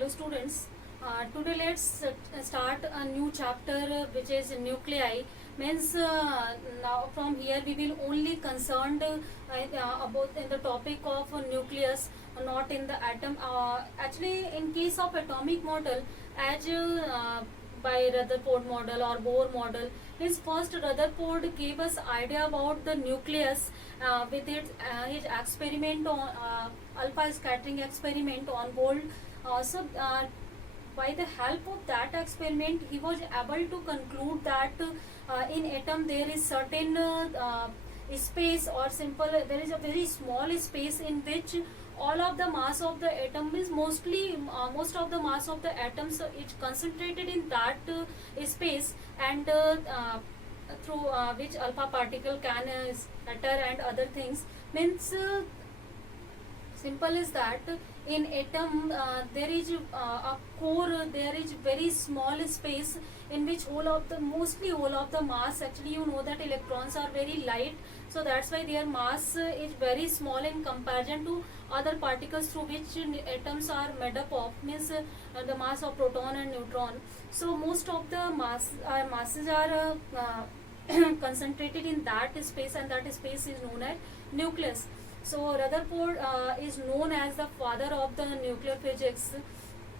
Hello students. Today let's start a new chapter which is nuclei. Means now from here we will only concerned about in the topic of nucleus, not in the atom. Actually, in case of atomic model, as by Rutherford model or Bohr model, means first Rutherford gave us idea about the nucleus with his experiment on alpha scattering experiment on gold. By the help of that experiment, he was able to conclude that in atom there is certain space, or simple there is a very small space in which all of the mass of the atom is mostly most of the mass of the atoms is concentrated in that space, and through which alpha particle can scatter and other things. Means simple is that in atom there is a core, there is very small space in which mostly whole of the mass, actually you know that electrons are very light, so that's why their mass is very small in comparison to other particles through which atoms are made up of. Means the mass of proton and neutron. So most of the masses are concentrated in that space, and that space is known as nucleus. So Rutherford is known as the father of the nuclear physics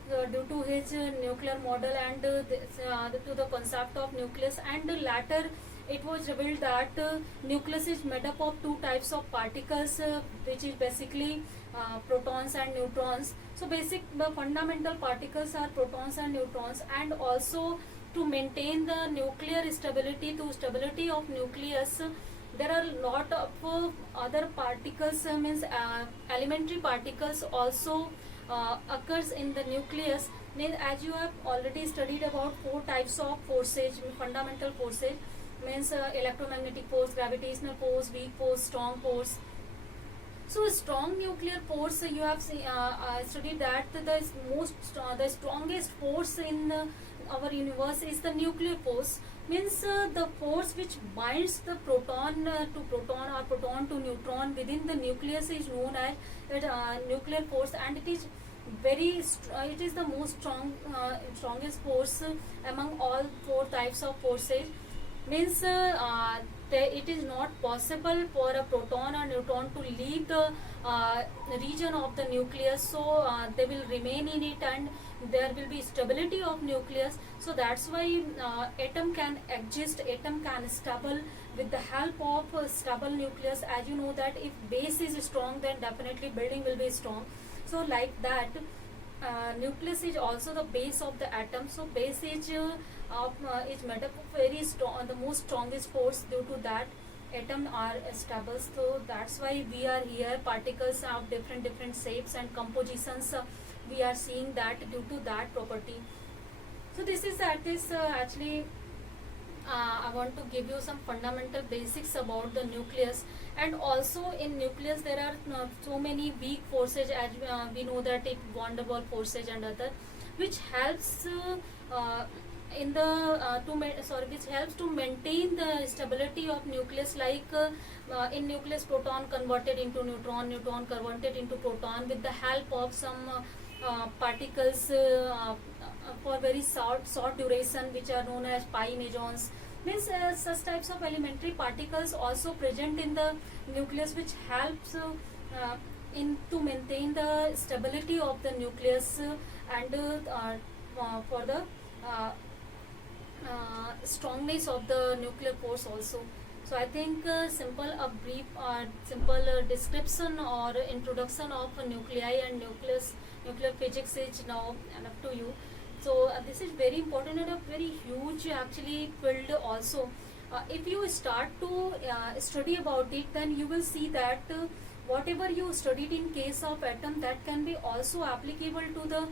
due to his nuclear model and to the concept of nucleus. And later it was revealed that nucleus is made up of two types of particles, which is basically protons and neutrons. So the fundamental particles are protons and neutrons, and also to maintain the nuclear stability, to stability of nucleus, there are a lot of other particles, means elementary particles also occurs in the nucleus. Means as you have already studied about four types of forces, fundamental forces, means electromagnetic force, gravitational force, weak force, strong force. So strong nuclear force, you have studied that the strongest force in our universe is the nuclear force. Means the force which binds the proton to proton or proton to neutron within the nucleus is known as nuclear force, and it is it is the most strongest force among all four types of forces. Means it is not possible for a proton or neutron to leave the region of the nucleus, so they will remain in it and there will be stability of nucleus. So that's why atom can exist, atom can stable with the help of stable nucleus. As you know that if base is strong, then definitely building will be strong. So like that, nucleus is also the base of the atom. So base is made up of very strong, the most strongest force. Due to that, atom are stable. So that's why we are here. Particles have different shapes and compositions. We are seeing that due to that property. So this is actually I want to give you some fundamental basics about the nucleus. And also in nucleus there are so many weak forces, as we know that it van der Waals forces and other, which helps which helps to maintain the stability of nucleus. Like in nucleus, proton converted into neutron, neutron converted into proton with the help of some particles for very short duration, which are known as pi mesons. Means such types of elementary particles also present in the nucleus, which helps in to maintain the stability of the nucleus and for the strongness of the nuclear force also. So I think a brief description or introduction of nuclei and nuclear physics is now enough to you. So this is very important and a very huge actually field also. If you start to study about it, then you will see that whatever you studied in case of atom, that can be also applicable to the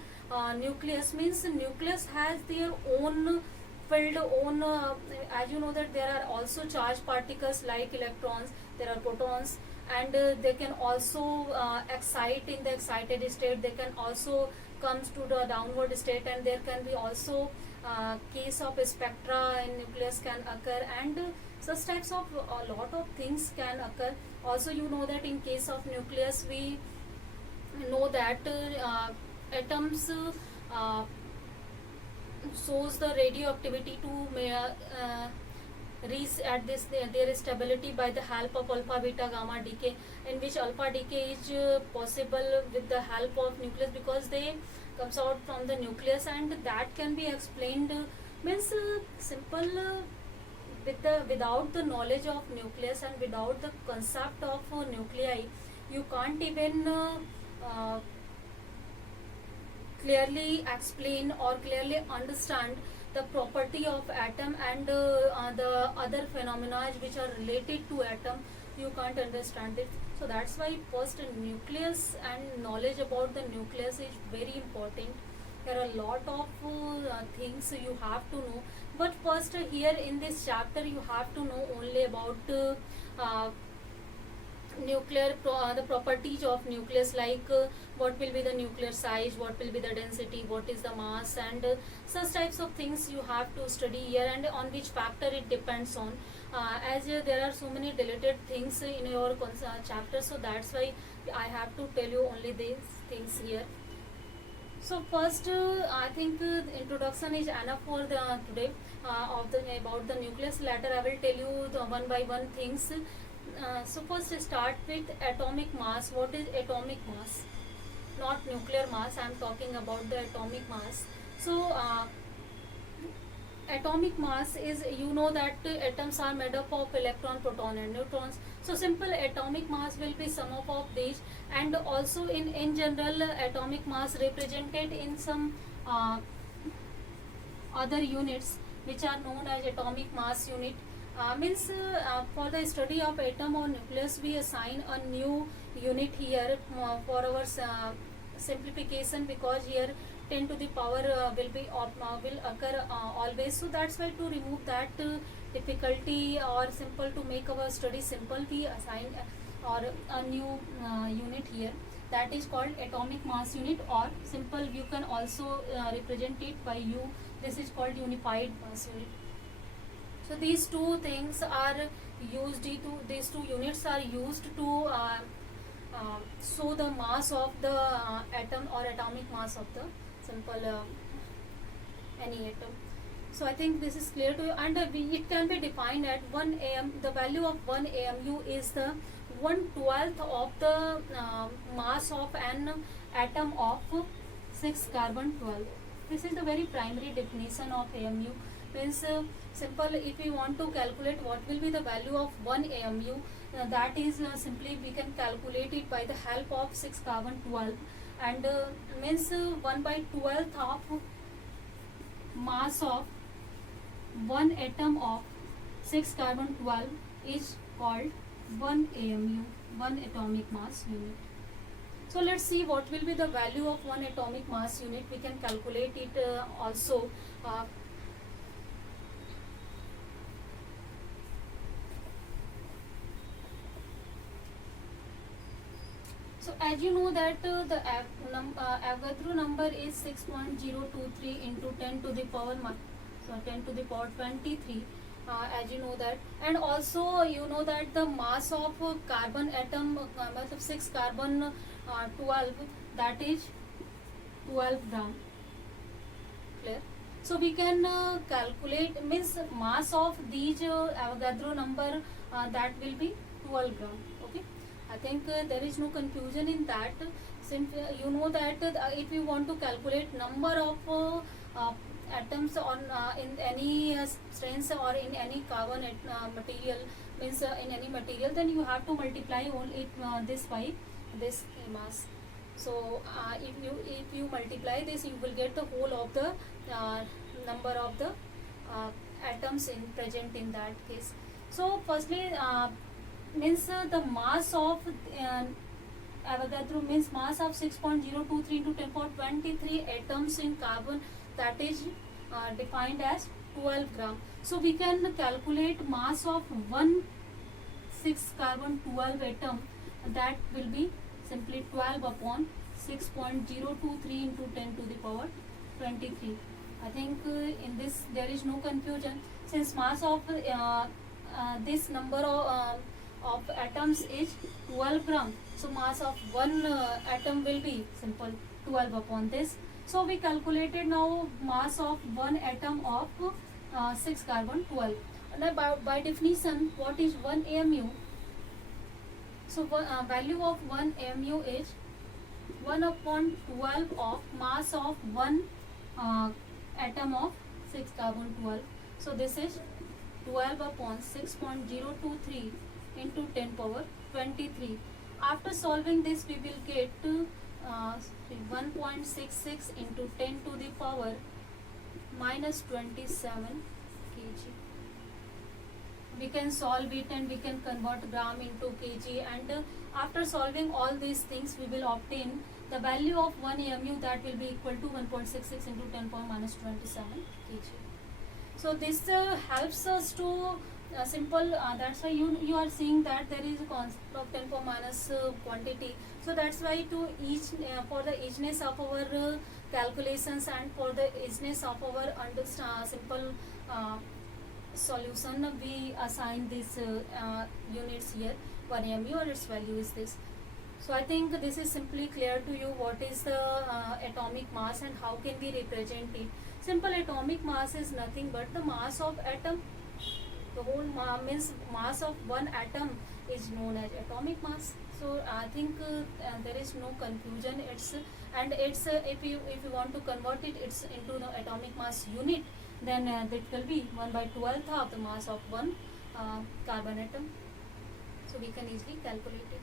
nucleus. Means nucleus has their own field, as you know that there are also charged particles like electrons, there are protons, and they can also excite in the excited state, they can also comes to the downward state, and there can be also case of spectra in nucleus can occur, and such types of a lot of things can occur. Also you know that in case of nucleus we know that atoms uh, shows the radioactivity to reach at this their stability by the help of alpha beta gamma decay, in which alpha decay is possible with the help of nucleus, because they comes out from the nucleus, and that can be explained means simple with the without the knowledge of nucleus and without the concept of nuclei, you can't even uh, clearly explain or clearly understand the property of atom and the other phenomena which are related to atom. You can't understand it. So that's why first nucleus and knowledge about the nucleus is very important. There are a lot of things you have to know, but first here in this chapter you have to know only about uh, the properties of nucleus, like what will be the nuclear size, what will be the density, what is the mass, and such types of things you have to study here, and on which factor it depends on. As there are so many deleted things in your chapter, so that's why I have to tell you only these things here. So first, I think introduction is enough for the today of the about the nucleus. Later, I will tell you the one by one things. So first, start with atomic mass. What is atomic mass? Not nuclear mass. I am talking about the atomic mass. So atomic mass is, you know that atoms are made up of electron, proton, and neutrons. So simple atomic mass will be sum of these, and also in general atomic mass represented in some other units which are known as atomic mass unit. Means for the study of atom or nucleus we assign a new unit here for our simplification, because here 10 to the power will occur always. So that's why to remove that difficulty or simple, to make our study simple, we assign or a new unit here, that is called atomic mass unit, or simple you can also represent it by U. This is called unified mass unit. So these two things are used to, these two units are used to show the mass of the atom or atomic mass of the simple any atom. So I think this is clear to you, and it can be defined at 1 am. The value of 1 amu is the 1/12 of the mass of an atom of 6 carbon 12. This is the very primary definition of amu. Means simple, if we want to calculate what will be the value of 1 amu, that is simply we can calculate it by the help of 6 carbon 12, and means 1/12 of mass of one atom of 6 carbon 12 is called 1 amu, 1 atomic mass unit. So let's see what will be the value of 1 atomic mass unit. We can calculate it also. So as you know that the Avogadro number is 6.023 into 10 to the power 23, as you know that, and also you know that the mass of carbon atom, 6 carbon 12, that is 12 gram. Clear? So we can calculate, means mass of these Avogadro number, that will be 12 gram. Okay, I think there is no confusion in that. Since you know that if you want to calculate number of atoms on in any strengths or in any carbon material, means in any material, then you have to multiply all it this by this mass. So if you multiply this, you will get the whole of the number of the atoms in present in that case. So firstly, means the mass of Avogadro means mass of 6.023 into 10 power 23 atoms in carbon, that is defined as 12 gram. So we can calculate mass of 6 carbon 12 atom, that will be simply 12 upon 6.023 into 10 to the power 23. I think in this there is no confusion, since mass of this number of atoms is 12 gram. So mass of one atom will be simple 12 upon this. So we calculated now mass of one atom of 6 carbon 12. Now by definition, what is 1 AMU? So value of 1 AMU is 1 upon 12 of mass of one atom of 6 carbon 12. So this is 12 upon 6.023 into 10 power 23. After solving this, we will get 1.66 into 10 to the power minus 27 kg. We can solve it and we can convert gram into kg, and after solving all these things, we will obtain the value of 1 AMU, that will be equal to 1.66 into 10 power minus 27 kg. So this helps us to simple, that's why you are seeing that there is a concept of 10 power minus quantity. So that's why to each for the easiness of our calculations and for the easiness of our simple solution, we assign these units here. 1 AMU or its value is this. So I think this is simply clear to you what is the atomic mass and how can we represent it. Simple atomic mass is nothing but the mass of atom. The whole means mass of one atom is known as atomic mass. So I think there is no confusion. It's if you want to convert it, it's into the atomic mass unit, then that will be 1/12 of the mass of one carbon atom. So we can easily calculate it.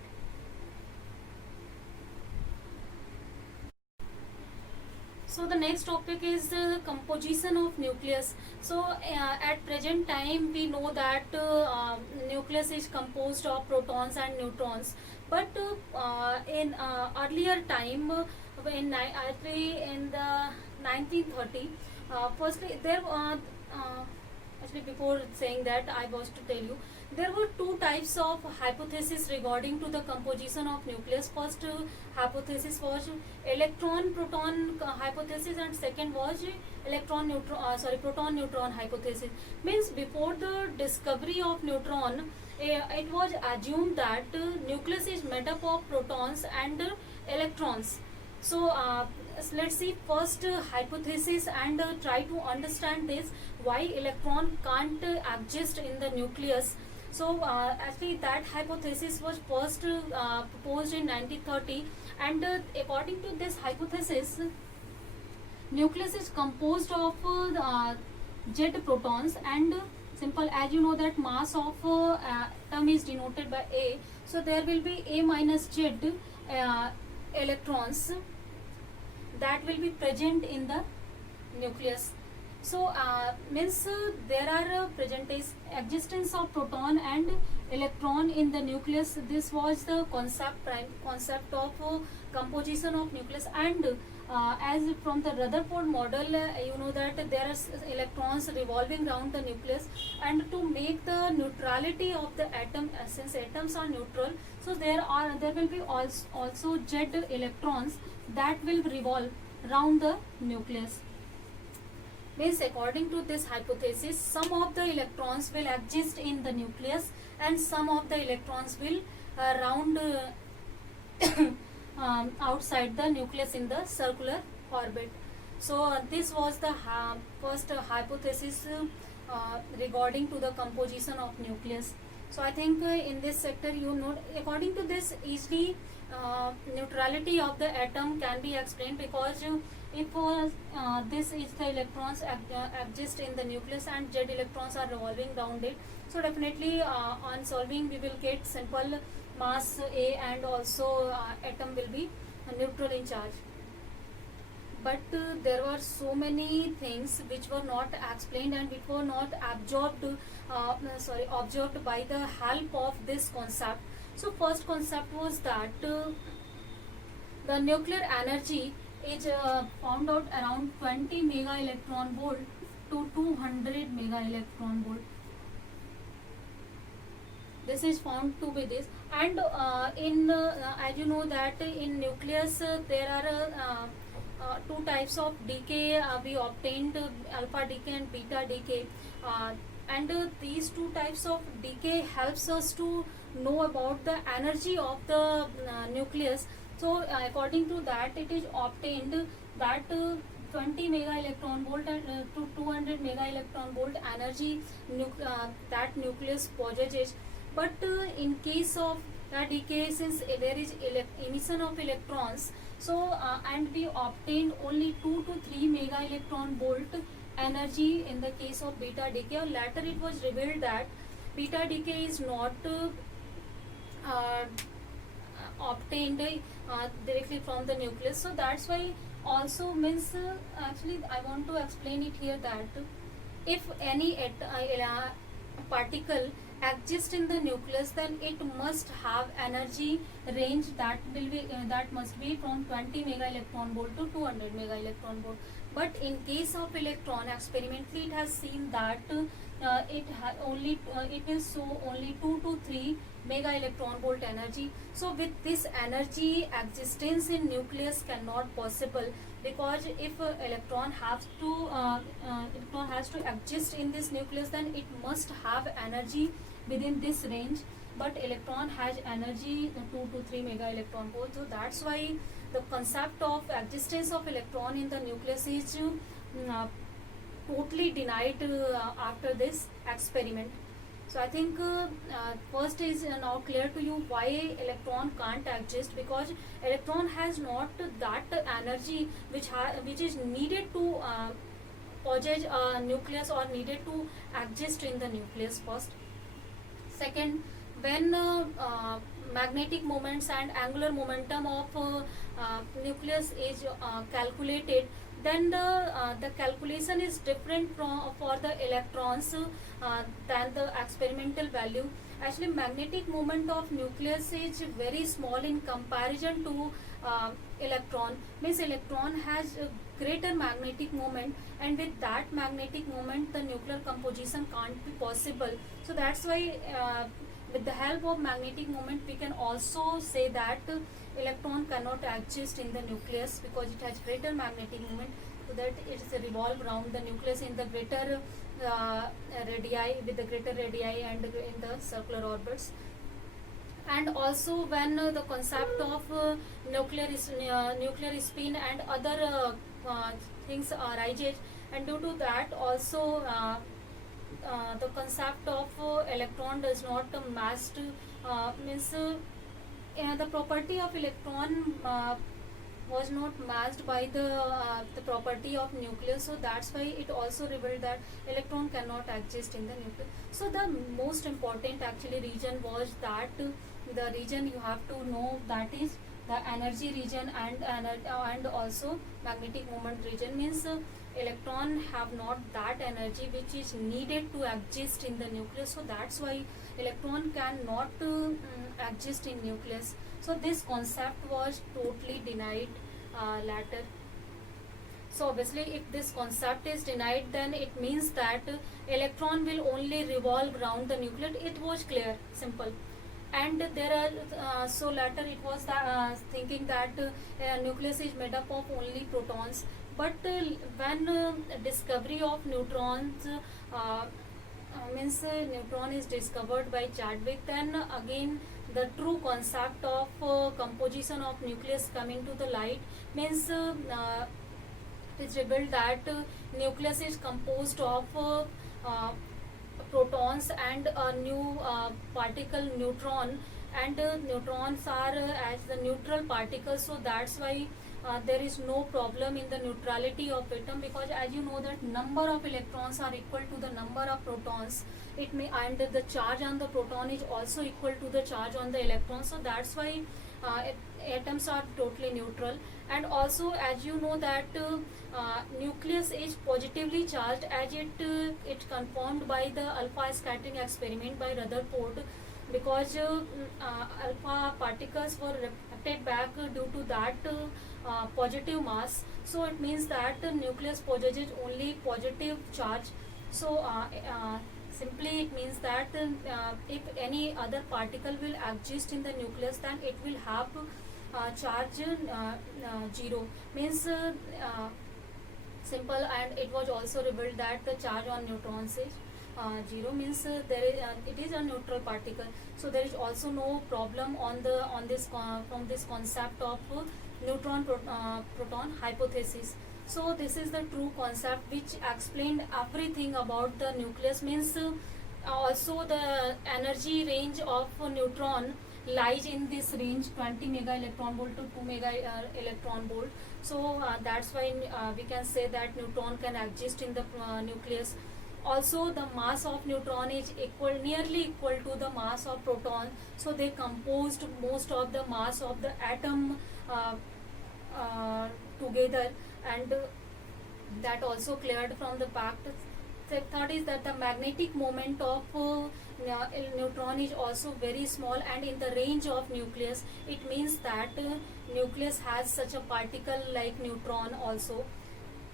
So the next topic is the composition of nucleus. So at present time we know that nucleus is composed of protons and neutrons, but in earlier time, in the 1930, firstly there actually before saying that, I was to tell you there were two types of hypothesis regarding to the composition of nucleus. First hypothesis was electron proton hypothesis, and second was proton neutron hypothesis. Means before the discovery of neutron, it was assumed that nucleus is made up of protons and electrons. So let's see first hypothesis and try to understand this, why electron can't exist in the nucleus. So actually that hypothesis was first proposed in 1930, and according to this hypothesis, nucleus is composed of Z protons, and simple, as you know that mass of atom is denoted by A, so there will be A minus Z electrons that will be present in the nucleus. So means there are existence of proton and electron in the nucleus. This was the concept of composition of nucleus, and as from the Rutherford model, you know that there are electrons revolving around the nucleus, and to make the neutrality of the atom, since atoms are neutral, so there will be also Z electrons that will revolve around the nucleus. Means according to this hypothesis, some of the electrons will exist in the nucleus and some of the electrons will round outside the nucleus in the circular orbit. So this was the first hypothesis regarding to the composition of nucleus. So I think in this sector, you know, according to this, easily neutrality of the atom can be explained, because if this is the electrons exist in the nucleus and Z electrons are revolving around it, so definitely on solving we will get simple mass A, and also atom will be neutral in charge. But there were so many things which were not explained and which were not observed by the help of this concept. So first concept was that the nuclear energy is found out around 20 mega electron volt to 200 mega electron volt. This is found to be this, and in as you know that in nucleus there are two types of decay we obtained, alpha decay and beta decay, and these two types of decay helps us to know about the energy of the nucleus. So according to that, it is obtained that 20 mega electron volt and to 200 mega electron volt energy that nucleus possesses. But in case of decay, since there is emission of electrons, so and we obtained only 2 to 3 mega electron volt energy in the case of beta decay. Or later it was revealed that beta decay is not uh, obtained directly from the nucleus. So that's why also means actually I want to explain it here that if any particle exists in the nucleus, then it must have energy range that will be that must be from 20 mega electron volt to 200 mega electron volt. But in case of electron, experimentally it has seen that it will show only 2 to 3 mega electron volt energy. So with this energy, existence in nucleus cannot possible, because if electron has to exist in this nucleus, then it must have energy within this range. But electron has energy 2 to 3 mega electron volt. So that's why the concept of existence of electron in the nucleus is totally denied after this experiment. So I think first is now clear to you why electron can't exist, because electron has not that energy which is needed to possess a nucleus or needed to exist in the nucleus first. Second, when magnetic moments and angular momentum of nucleus is calculated, then the calculation is different for the electrons than the experimental value. Actually, magnetic moment of nucleus is very small in comparison to electron. Means electron has a greater magnetic moment, and with that magnetic moment the nuclear composition can't be possible. So that's why with the help of magnetic moment we can also say that electron cannot exist in the nucleus, because it has greater magnetic moment, so that it is revolve around the nucleus in the greater radii, with the greater radii and in the circular orbits. And also when the concept of nuclear spin and other things arises, and due to that also the concept of electron does not matched, means the property of electron was not matched by the property of nucleus. So that's why it also revealed that electron cannot exist in the nucleus. So the most important actually region was that the region you have to know, that is the energy region and also magnetic moment region. Means electron have not that energy which is needed to exist in the nucleus. So that's why electron cannot exist in nucleus. So this concept was totally denied later. So obviously if this concept is denied, then it means that electron will only revolve around the nucleus. It was clear, simple. And there are so later it was thinking that nucleus is made up of only protons. But when discovery of neutrons means neutron is discovered by Chadwick, then again the true concept of composition of nucleus coming to the light. Means it is revealed that nucleus is composed of protons and a new particle neutron, and neutrons are as the neutral particles. So that's why there is no problem in the neutrality of atom, because as you know that number of electrons are equal to the number of protons. It may, and the charge on the proton is also equal to the charge on the electron. So that's why atoms are totally neutral. And also as you know that nucleus is positively charged, as it confirmed by the alpha scattering experiment by Rutherford, because alpha particles were reflected back due to that positive mass. So it means that nucleus possesses only positive charge. So simply it means that if any other particle will exist in the nucleus, then it will have charge 0. Means simple. And it was also revealed that the charge on neutrons is zero means it is a neutral particle. So there is also no problem on this from this concept of proton hypothesis. So this is the true concept which explained everything about the nucleus. Means also the energy range of a neutron lies in this range 20 mega electron volt to 2 mega electron volt. So that's why we can say that neutron can exist in the nucleus. Also the mass of neutron is nearly equal to the mass of proton, so they composed most of the mass of the atom together, and that also cleared from the fact. The third is that the magnetic moment of neutron is also very small and in the range of nucleus. It means that nucleus has such a particle like neutron also.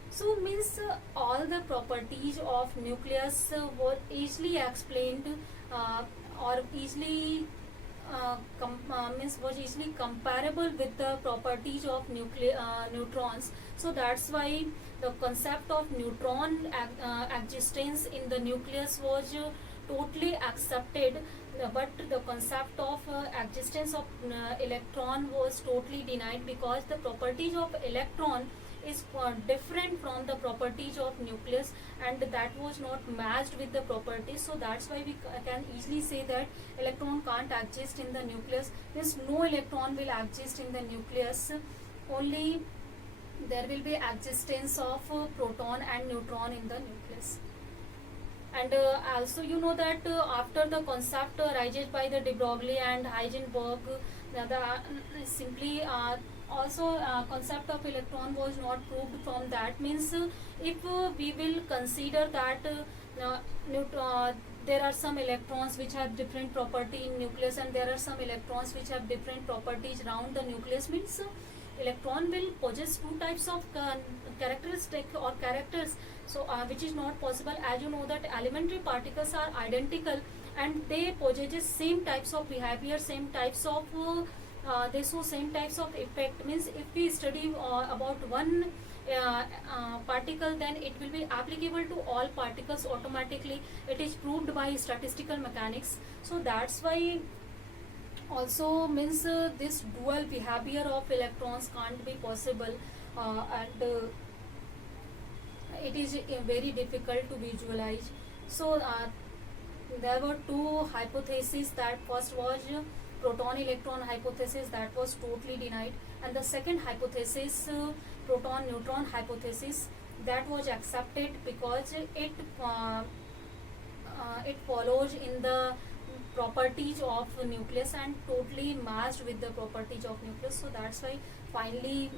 So means all the properties of nucleus were easily explained or easily was easily comparable with the properties of neutrons. So that's why the concept of neutron existence in the nucleus was totally accepted, but the concept of existence of electron was totally denied, because the properties of electron is different from the properties of nucleus, and that was not matched with the properties. So that's why we can easily say that electron can't exist in the nucleus. Means no electron will exist in the nucleus, only there will be existence of proton and neutron in the nucleus. And also you know that after the concept arises by the de Broglie and Heisenberg, simply also concept of electron was not proved from that. Means if we will consider that there are some electrons which have different property in nucleus, and there are some electrons which have different properties around the nucleus. Means electron will possess two types of characteristic or characters, so which is not possible. As you know that elementary particles are identical and they possess same types of behavior, same types of they show same types of effect. Means if we study about one particle, then it will be applicable to all particles automatically. It is proved by statistical mechanics. So that's why also means this dual behavior of electrons can't be possible, and it is very difficult to visualize. So there were two hypotheses. That first was proton electron hypothesis, that was totally denied, and the second hypothesis, proton neutron hypothesis, that was accepted because it follows in the properties of nucleus and totally matched with the properties of nucleus. So that's why finally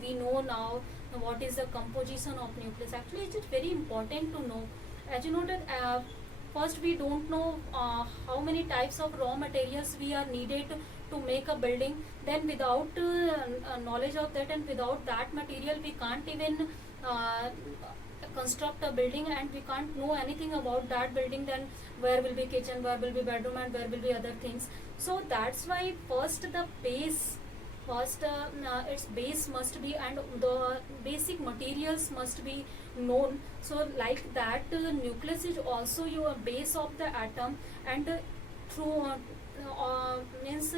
we know now what is the composition of nucleus. Actually it is very important to know. As you know that first we don't know how many types of raw materials we are needed to make a building. Then without knowledge of that and without that material, we can't even construct a building, and we can't know anything about that building. Then where will be kitchen, where will be bedroom, and where will be other things. So that's why first the base, its base must be, and the basic materials must be known. So like that nucleus is also your base of the atom, and through means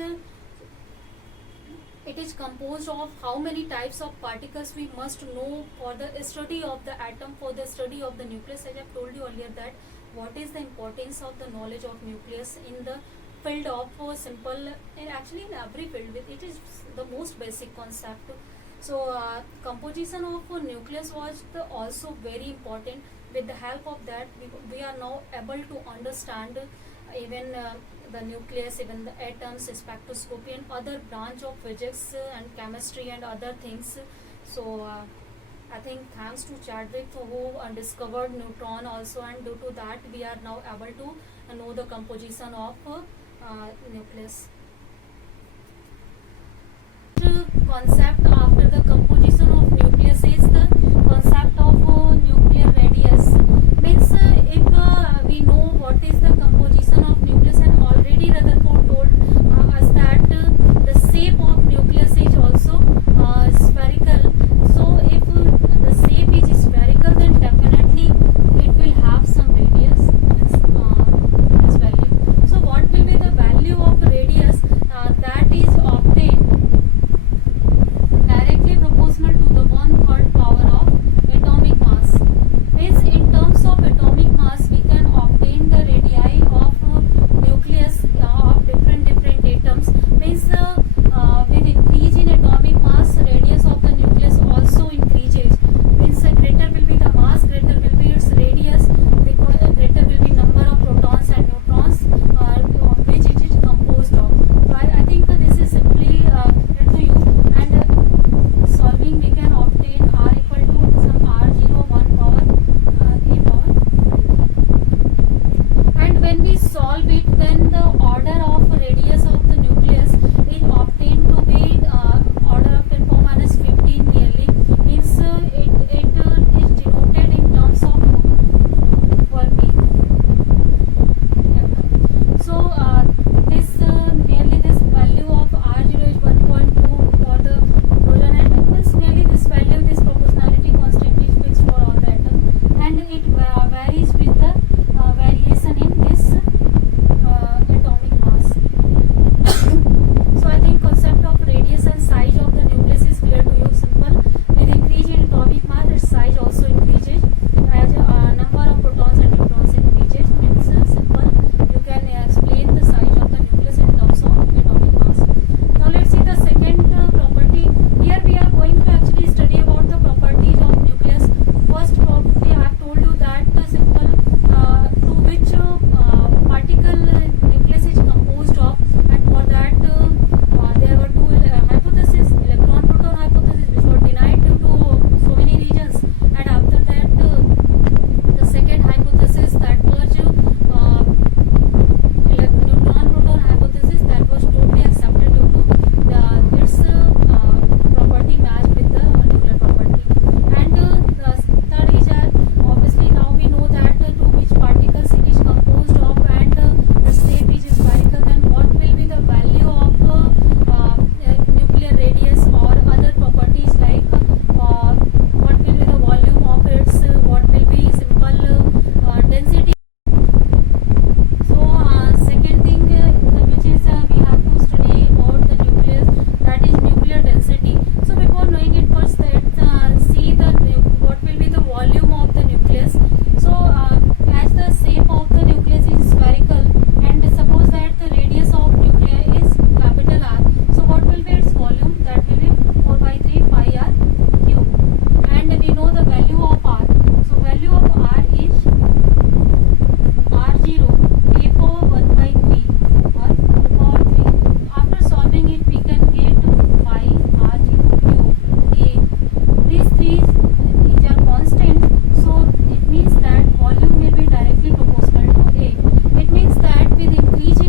it is composed of how many types of particles we must know for the study of the atom, for the study of the nucleus. As I have told you earlier that what is the importance of the knowledge of nucleus in the field of simple, and actually in every field, it is the most basic concept. So composition of nucleus was also very important. With the help of that, we are now able to understand even the nucleus, even the atoms, spectroscopy, and other branch of physics and chemistry and other things. So I think thanks to Chadwick who discovered neutron also, and due to that we are now able to know the composition of nucleus. Concept after the composition of nucleus is the concept of nuclear radius. Means if we know what is the composition of nucleus, and already Rutherford told us that the shape of nucleus is also spherical. So if the shape is spherical, then definitely it will have some radius. three is are constant, so it means that volume will be directly proportional to A. It means that with increasing